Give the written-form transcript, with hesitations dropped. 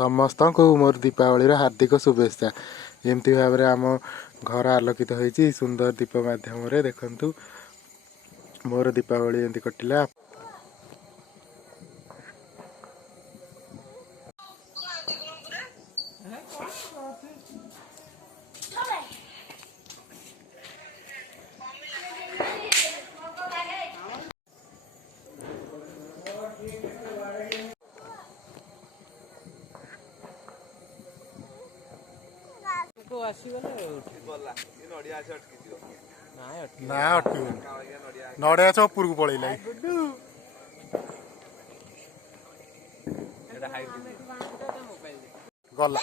समस्त को मोर दीपावली हार्दिक शुभेच्छा। एमती भाव में आम घर आलोकित होती सुंदर दीप मध्यम देखु मोर दीपावली एमती कटिला। ना अटक नड़िया चपुर को पलैला गला